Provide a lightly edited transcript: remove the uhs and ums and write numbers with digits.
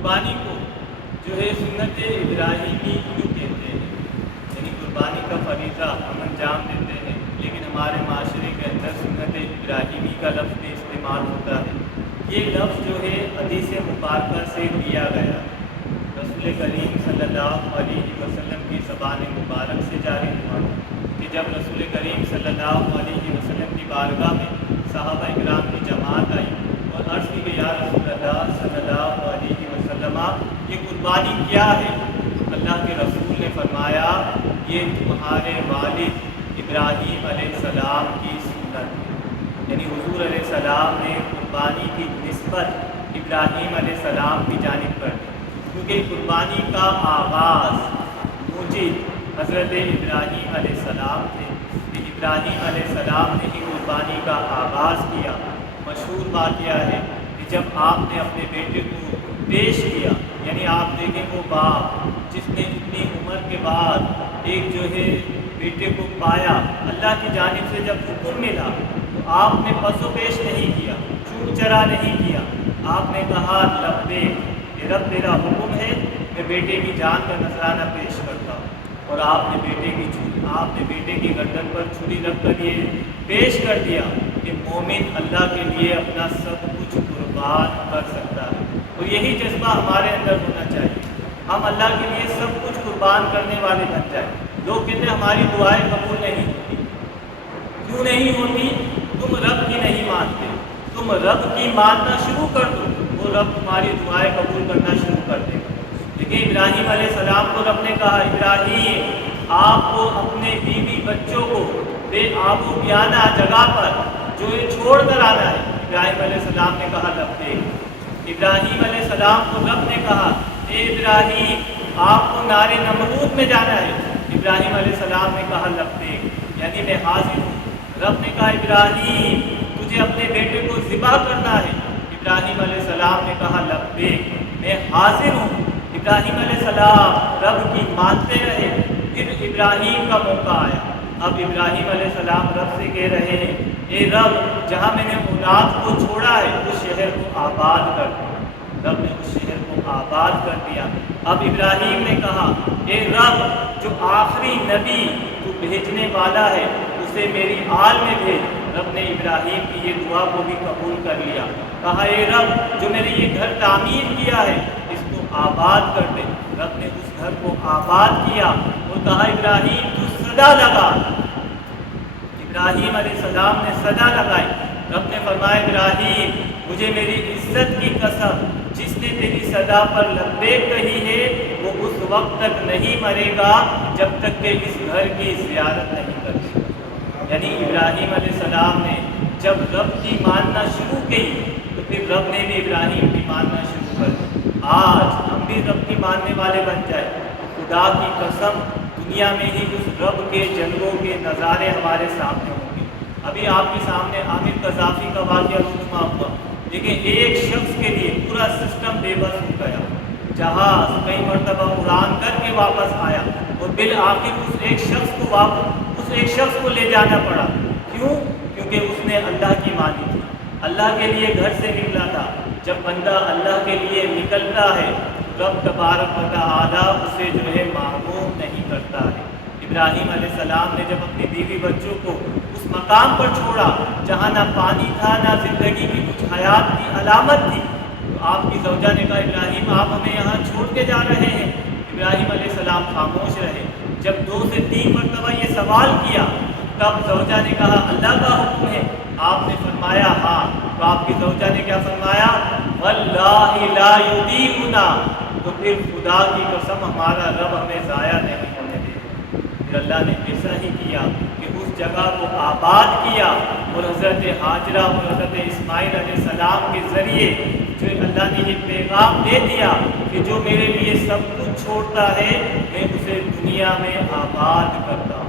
قربانی کو جو ہے سنت ابراہیمی کیوں کہتے ہیں؟ یعنی قربانی کا فریضہ ہم انجام دیتے ہیں، لیکن ہمارے معاشرے کے اندر سنت ابراہیمی کا لفظ استعمال ہوتا ہے۔ یہ لفظ جو ہے حدیث مبارکہ سے لیا گیا، رسول کریم صلی اللہ علیہ وسلم کی زبان مبارک سے جاری ہوا کہ جب رسول کریم صلی اللہ علیہ وسلم کی بارگاہ میں صحابہ اکرام کی جماعت آئی اور عرض کی کہ یا رسول اللہ صلی اللہ علیہ وسلم یہ قربانی کیا ہے؟ اللہ کے رسول نے فرمایا یہ تمہارے والد ابراہیم علیہ السلام کی سنت ہے۔ یعنی حضور علیہ السلام نے قربانی کی نسبت ابراہیم علیہ السلام کی جانب کر دی، کیونکہ قربانی کا آغاز موجد حضرت ابراہیم علیہ السلام تھے کہ ابراہیم علیہ السلام نے ہی قربانی کا آغاز کیا۔ مشہور واقعہ ہے کہ جب آپ نے اپنے بیٹے کو پیش کیا، یعنی آپ دیکھیں وہ باپ جس نے اتنی عمر کے بعد ایک جو ہے بیٹے کو پایا، اللہ کی جانب سے جب حکم ملا تو آپ نے پس و پیش نہیں کیا، چور چرا نہیں کیا، آپ نے کہا لبیک، یہ رب تیرا حکم ہے، میں بیٹے کی جان کا نذرانہ پیش کرتا ہوں۔ اور آپ نے بیٹے کی گردن پر چھری رکھ کر یہ پیش کر دیا کہ مومن اللہ کے لیے اپنا سب کچھ قربان کر سکتا ہے۔ اور یہی جذبہ ہمارے اندر ہونا چاہیے، ہم اللہ کے لیے سب کچھ قربان کرنے والے بن جائیں۔ لوگ کہتے ہیں ہماری دعائیں قبول نہیں ہوتی، کیوں نہیں ہوتی؟ تم رب کی نہیں مانتے، تم رب کی ماننا شروع کر دو، وہ رب تمہاری دعائیں قبول کرنا شروع کر دے گا۔ لیکن ابراہیم علیہ السلام کو رب نے کہا ابراہیم آپ کو اپنے بیوی بچوں کو بے آب و بیانہ جگہ پر جو یہ چھوڑ کر آنا ہے۔ ابراہیم علیہ السلام نے کہا لبیک۔ ابراہیم علیہ السلام کو رب نے کہا اے ابراہیم آپ کو نار نمرود میں جانا ہے۔ ابراہیم علیہ السلام نے کہا لبیک، یعنی میں حاضر ہوں۔ رب نے کہا ابراہیم تجھے اپنے بیٹے کو ذبح کرنا ہے۔ ابراہیم علیہ السلام نے کہا لبیک، میں حاضر ہوں۔ ابراہیم علیہ السلام رب کی مانتے رہے، پھر ابراہیم کا موقع آیا۔ اب ابراہیم علیہ السلام رب سے کہہ رہے ہیں اے رب جہاں میں نے اولاد کو چھوڑا ہے اس شہر کو آباد کر دیا۔ رب نے اس شہر کو آباد کر دیا۔ اب ابراہیم نے کہا اے رب جو آخری نبی تو بھیجنے والا ہے اسے میری آل میں بھیج۔ رب نے ابراہیم کی یہ دعا کو بھی قبول کر لیا۔ کہا اے رب جو میں نے یہ گھر تعمیر کیا ہے اس کو آباد کر دے۔ رب نے اس گھر کو آباد کیا اور کہا ابراہیم تو صدا لگا۔ ابراہیم علیہ السلام نے صدا لگائی۔ رب نے فرمایا ابراہیم مجھے میری عزت کی قسم جس نے تیری صدا پر لبیک کہی ہے وہ اس وقت تک نہیں مرے گا جب تک کہ اس گھر کی زیارت نہیں کرے۔ یعنی ابراہیم علیہ السلام نے جب رب کی ماننا شروع کی تو پھر رب نے بھی ابراہیم کی ماننا شروع کر دی۔ آج ہم بھی رب کی ماننے والے بن جائیں۔ خدا کی قسم دنیا میں ہی اس رب کے جنگوں کے نظارے ہمارے سامنے ہوں گے۔ ابھی آپ کے سامنے عامر قذافی کا واقعہ رونما ہوا، لیکن ایک شخص کے لیے پورا سسٹم بے بس ہو گیا۔ جہاز کئی مرتبہ اڑان کر کے واپس آیا اور بالآخر اس ایک شخص کو لے جانا پڑا۔ کیوں؟ کیونکہ اس نے اللہ کی مانی تھی، اللہ کے لیے گھر سے نکلا تھا۔ جب بندہ اللہ کے لیے نکلتا ہے رب تبارک و تعالی اسے جو ہے محروم نہیں کرتا ہے۔ ابراہیم علیہ السلام نے جب اپنی بیوی بچوں کو اس مقام پر چھوڑا جہاں نہ پانی تھا نہ زندگی کی کچھ حیات کی علامت تھی، تو آپ کی زوجہ نے کہا ابراہیم آپ ہمیں یہاں چھوڑ کے جا رہے ہیں۔ ابراہیم علیہ السلام خاموش رہے۔ جب 2 سے 3 مرتبہ یہ سوال کیا تب زوجہ نے کہا اللہ کا حکم ہے؟ آپ نے فرمایا ہاں۔ تو آپ کی زوجہ نے کیا فرمایا؟ واللہ لا یضیعنا، تو پھر خدا کی قسم ہمارا رب ہمیں ضائع نہیں ہونے دے گا۔ پھر اللہ نے ایسا ہی کیا کہ اس جگہ کو آباد کیا اور حضرت ہاجرہ اور حضرت اسماعیل علیہ السلام کے ذریعے جو اللہ نے یہ پیغام دے دیا کہ جو میرے لیے سب کچھ چھوڑتا ہے میں اسے دنیا میں آباد کرتا ہوں۔